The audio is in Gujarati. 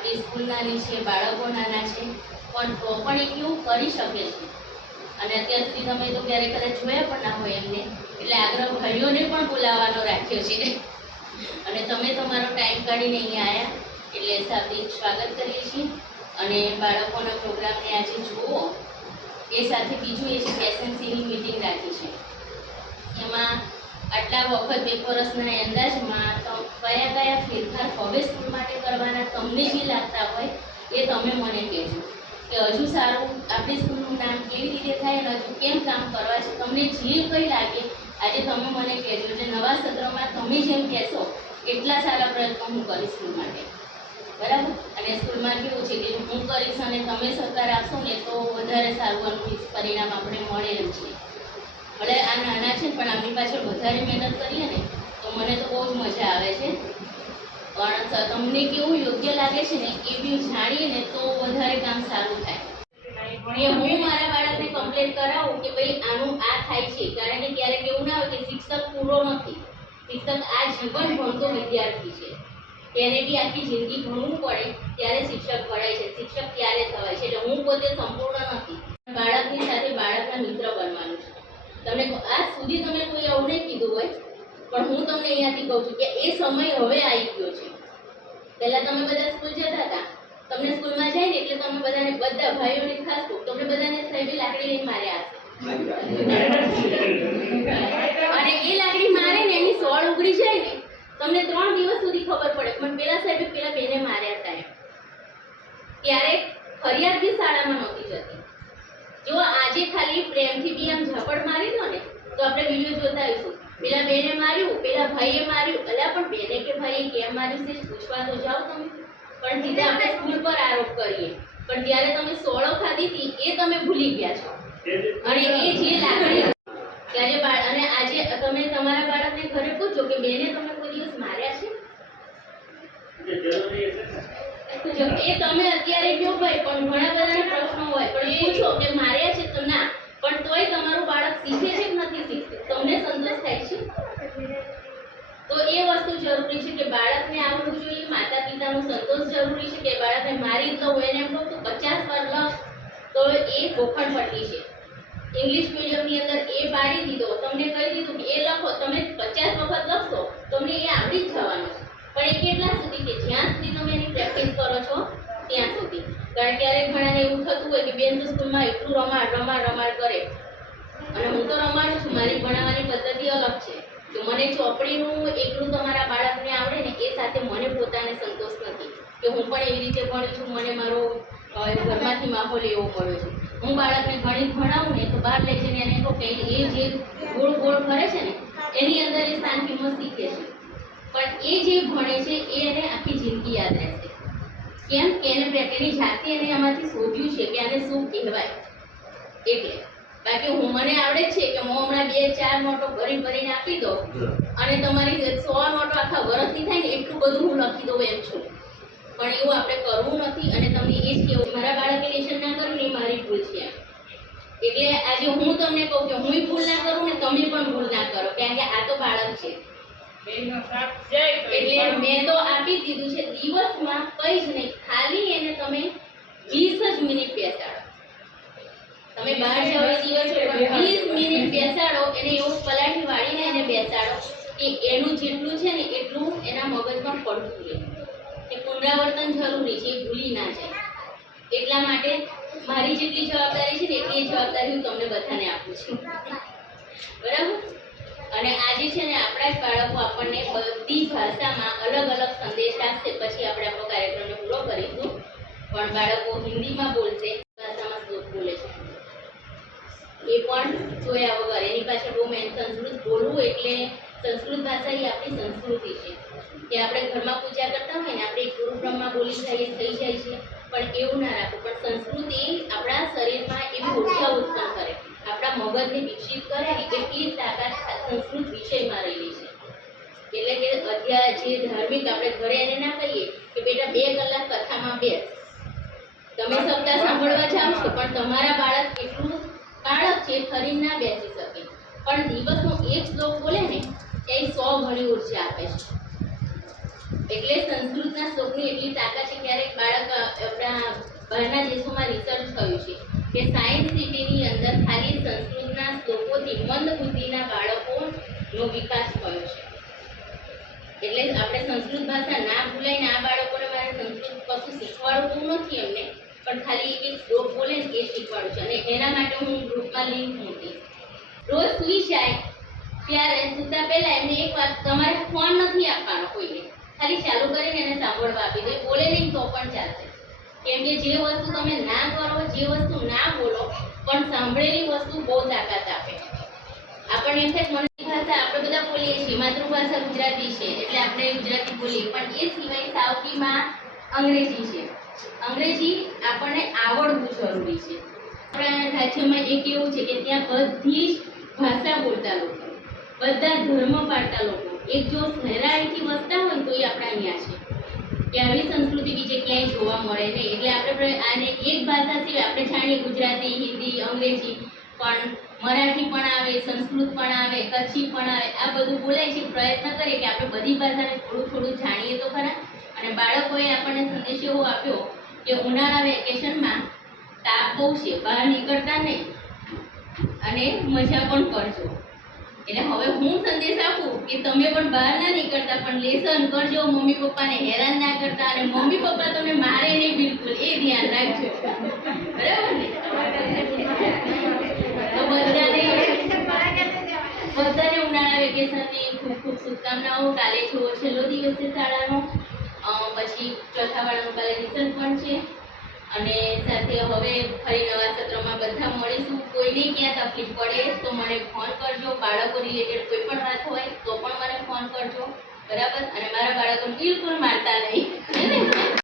આપણી સ્કૂલ નાની છે, બાળકો નાના છે, પણ તો પણ એ કેવું કરી શકે છે. અને અત્યાર સુધી તમે તો ક્યારેક કદાચ જોયા પણ ના હોય એમને, એટલે આગ્રહ ભાઈઓને પણ બોલાવવાનો રાખ્યો છે. અને તમે તમારો ટાઈમ કાઢીને અહીંયા આવ્યા એટલે શાબ્દિક સ્વાગત કરીએ છીએ. અને બાળકોના પ્રોગ્રામને આજે જુઓ એ સાથે બીજું એ છે કે એસએમસીની મિટિંગ રાખી છે. એમાં આટલા વખત 1 વર્ષના અંદાજમાં કયા કયા ફેરફાર હવે સ્કૂલ માટે કરવાના તમને જે લાગતા હોય એ તમે મને કહેજો કે હજુ સારું આપણી સ્કૂલનું નામ કેવી રીતે થાય અને હજુ કેમ કામ કરવા છે. તમને જે કંઈ લાગે આજે તમે મને કહેજો. એટલે નવા સત્રમાં તમે જેમ કહેશો એટલા સારા પ્રયત્નો હું કરીશ સ્કૂલ માટે, બરાબર. અને સ્કૂલમાં કેવું છે કે હું કરીશ અને તમે સહકાર આપશો ને તો વધારે સારું આનું પરિણામ આપણે મળે એમ છે. ભલે આ નાના છે પણ આમની પાછળ વધારે મહેનત કરીએ ને તો મને તો બહુ જ મજા આવે છે. પણ તમને કેવું યોગ્ય લાગે છે ને એ બી જાણીએ ને તો વધારે કામ સારું થાય. હું મારા બાળકને કમ્પ્લેન કરાવું કે ભાઈ આનું આ થાય છે, કારણ કે ક્યારેક એવું ના હોય કે શિક્ષક પૂરો નથી. શિક્ષક આ જીવન ભણતો વિદ્યાર્થી છે, તેને બી આખી જિંદગી ભણવું પડે ત્યારે શિક્ષક ભણાય છે. શિક્ષક ત્યારે થવાય છે. એટલે હું પોતે સંપૂર્ણ નથી. બાળકની સાથે બાળકના મિત્ર બનવાનું છે. તમને આજ સુધી તમે કોઈ આવું નહીં કીધું હોય, પણ હું તમને અહીંયાથી કહું છું કે એ સમય હવે આવી ગયો છે. પહેલા તમે બધા સ્કૂલ જતા હતા, તમને સ્કૂલમાં જાય ને એટલે તમે બધાને બધા ભાઈઓને ખાસ કહું તમને બધાને સાહેબે લાકડી લઈને માર્યા હશે. અને એ લાકડી મારે ને એની સોળ ઉગડી જાય ને તમને 3 દિવસ સુધી ખબર પડે પણ પેલા સાહેબે પેલા બેને માર્યા હતા એમ. ત્યારે ફરિયાદ બી શાળામાં નહોતી જતી. જો આજે ખાલી પ્રેમથી બી આમ ઝપડ મારી દો ને તો આપણે વિડીયો જોતા આવીશું. પેલા બેને માર્યું, પેલા ભાઈએ માર્યું, અલ્યા પણ બેને કે ભાઈએ કેમ માર્યું છે પૂછવા તો જાઓ તમે. પણ સીધા આપણે સ્કૂલ પર આરોપ કરીએ. પણ જ્યારે તમે સોળો ખાધી હતી એ તમે ભૂલી ગયા છો. અને એ જે લાગણી ત્યારે અને આજે તમે તમારા બાળકને ઘરે પૂછો કે બેને તમે કોઈ દિવસ માર્યા છે? એ તમે અત્યારે કહો ભાઈ, પણ ઘણા બધાના પ્રશ્નો હોય પણ પૂછો કે માર્યા છે તો ના, પણ તોય તમારું બાળક શીખે છે કે નથી શીખતું તમને સંતોષ થાય છે? તો એ વસ્તુ જરૂરી છે કે બાળકને આવડવું જોઈએ. માતા પિતાનો સંતોષ જરૂરી છે કે બાળકને મારી જ લઉં એને એમ કહું તો 50 વાર લખ તો એ ગોખણ પટ્ટી છે. ઇંગ્લિશ મીડિયમની અંદર એ પાડી દીધો, તમને કહી દીધું કે એ લખો, તમે 50 વખત લખશો તમને એ આવડી જ જવાનું છે. પણ એ કેટલા સુધી કે જ્યાં સુધી તમે એની પ્રેક્ટિસ કરો છો ત્યાં સુધી. કારણ કે ક્યારેક ઘણાને એવું થતું હોય કે બેન તો સ્કૂલમાં એટલું રમાડ કરે અને હું તો રમાડું છું, મારી ભણાવવાની પદ્ધતિ અલગ છે. તો મને ચોપડીનું એકલું તમારા બાળકને આવડે ને એ સાથે મને પોતાને સંતોષ નથી કે હું પણ એવી રીતે ભણું છું, મને મારો ઘરમાંથી માહોલ એવો મળ્યો છે. હું બાળકને ગણિત ભણાવું ને તો બહાર લઈ જઈને એને કહું કે એ જે ગોળ ગોળ ફરે છે ને એની અંદર એ સ્થાન કિંમત શીખે છે, પણ એ જે ભણે છે એ એને આખી જિંદગી યાદ રહેશે. કેમ કે એને એની જાતે એને આમાંથી શોધ્યું છે કે આને શું કહેવાય. એટલે બાકી હું મને આવડે છે કે હું હમણાં 2-4 નોટો ભરીને આપી દઉં અને તમારી 100 નોટો આખા વર્ષની થાય ને એટલું બધું હું લખી દઉં એમ છું. પણ એવું આપણે કરવું નથી. અને તમે એ જ કહેવું મારા બાળકે લેશન ના કર્યું ને એ મારી ભૂલ છે. એટલે આજે હું તમને કહું કે હું ભૂલ ના કરું ને તમે પણ ભૂલ ના કરો, કારણ કે આ તો બાળક છે. એટલે મેં તો આપી દીધું છે. દિવસમાં કઈ જ નહીં, ખાલી એને તમે 20 જ મિનિટ બેસાડો. તમે બહાર જાઓ એ દિવસે પણ 20 મિનિટ બેસાડો, એને એવું પલાઠી વાળીને એને બેસાડો કે એનું જેટલું છે ને એટલું એના મગજમાં પડતું રહે. એ પુનરાવર્તન જરૂરી છે, એ ભૂલી ના જાય. એટલા માટે મારી જેટલી જવાબદારી છે ને એટલી જવાબદારી હું તમને બધાને આપું છું, બરાબર. અને આજે છે ને આપણા જ બાળકો આપણને બધી ભાષામાં અલગ અલગ સંદેશ આપશે. પછી આપણે આપણો કાર્યક્રમને પૂરો કરીશું. પણ બાળકો હિન્દીમાં બોલશે, ભાષામાં શ્લોક બોલે છે એ પણ જોયા વગર. એની પાછળ બહુ મેન સંસ્કૃત બોલવું એટલે સંસ્કૃત ભાષા એ આપણી સંસ્કૃતિ છે કે આપણે ઘરમાં પૂજા કરતા હોય ને આપણે ગુરુ બ્રહ્મા બોલી જઈએ થઈ જાય છે, પણ એવું ના રાખવું. પણ સંસ્કૃતિ આપણા શરીરમાં એવી ઉર્જા ઉત્પન્ન કરે, આપણા મગજને વિકસિત કરે ને એટલી તાકાત સંસ્કૃત વિષયમાં રહેલી છે. એટલે કે અધ્યાય જે ધાર્મિક આપણે ઘરે એને ના કહીએ કે બેટા 2 કલાક કથામાં બેસ, તમે સપ્તાહ સાંભળવા જાઓ છો પણ તમારા બાળક એટલું બાળક છે ખરી ના બેસી શકે, પણ દિવસનો 1 શ્લોક બોલે ને એ 100 ગણી ઉર્જા આપે છે. એટલે સંસ્કૃતના શ્લોકની એટલી તાકાત છે. ક્યારેક બાળક આપણા બહારના દેશોમાં રિસર્ચ થયું છે કે સાયન્સ સિટીની અંદર ખાલી સંસ્કૃતના શ્લોકોથી મંદ બુદ્ધિના બાળકોનો વિકાસ થયો છે. એટલે આપણે સંસ્કૃત ભાષા ના ભૂલાઈને આ બાળકોને મારે સંસ્કૃત કશું શીખવાડવું નથી એમને, પણ ખાલી એક શ્લોક બોલે ને એ શીખવાડું છું. અને એના માટે હું ગ્રુપમાં લિંક મૂકીશ. રોજ સુઈ જાય ત્યારે સૂતા પહેલા એમને એક વાત, તમારે ફોન નથી આપવાનો કોઈને, ખાલી ચાલુ કરીને એને સાંભળવા આપી દે. બોલે નહીં તો પણ ચાલશે, કેમ કે જે વસ્તુ તમે ના કરો, જે વસ્તુ ના બોલો, પણ સાંભળેલી વસ્તુ બહુ તાકાત આપે. આપણને એમ થાય મને ભાષા આપણે બધા બોલીએ છીએ, માતૃભાષા ગુજરાતી છે એટલે આપણે ગુજરાતી બોલીએ, પણ એ સિવાય સાવકીમાં અંગ્રેજી છે. અંગ્રેજી આપણને આવડવું જરૂરી છે. આપણા રાજ્યમાં એક એવું છે કે ત્યાં બધી જ ભાષા બોલતા લોકો, બધા ધર્મ પાળતા લોકો, એક જો સહેરાઈથી વસતા હોય તો એ આપણા અહીંયા છે. કે આવી સંસ્કૃતિ બીજે ક્યાંય જોવા મળે નહીં. એટલે આપણે આને એક ભાષા સિવાય આપણે જાણીએ ગુજરાતી, હિન્દી, અંગ્રેજી, પણ મરાઠી પણ આવે, સંસ્કૃત પણ આવે, કચ્છી પણ આવે, આ બધું બોલાય છે. પ્રયત્ન કરીએ કે આપણે બધી ભાષાને થોડું થોડું જાણીએ તો ખરા. અને બાળકોએ આપણને સંદેશ એવો આપ્યો કે ઉનાળા વેકેશનમાં તાપ બહુ છે, બહાર નીકળતા નહીં અને મજા પણ કરજો. એટલે હવે હું સંદેશ આપું કે તમે પણ બહાર ના નીકળતા, પણ લેસન કરજો, મમ્મી પપ્પાને હેરાન ના કરતા, અને મમ્મી પપ્પા તમને મારે નહીં બિલકુલ, એ ધ્યાન રાખજો. બરાબર ને? તો બધાને ઉનાળા વેકેશનની ખૂબ ખૂબ શુભકામનાઓ. કાલે છેલ્લો દિવસ છે શાળાનો, પછી ચોથા વાળાનું કાલે રિઝલ્ટ પણ છે. અને સાથે હવે ફરી નવા સત્રમાં બધા મળીશું. કોઈને ક્યાં તકલીફ પડે તો મને ફોન કરજો. બાળકો રિલેટેડ કોઈ પણ વાત હોય તો પણ મને ફોન કરજો, બરાબર? અને મારા બાળકોને બિલકુલ મારતા નહીં.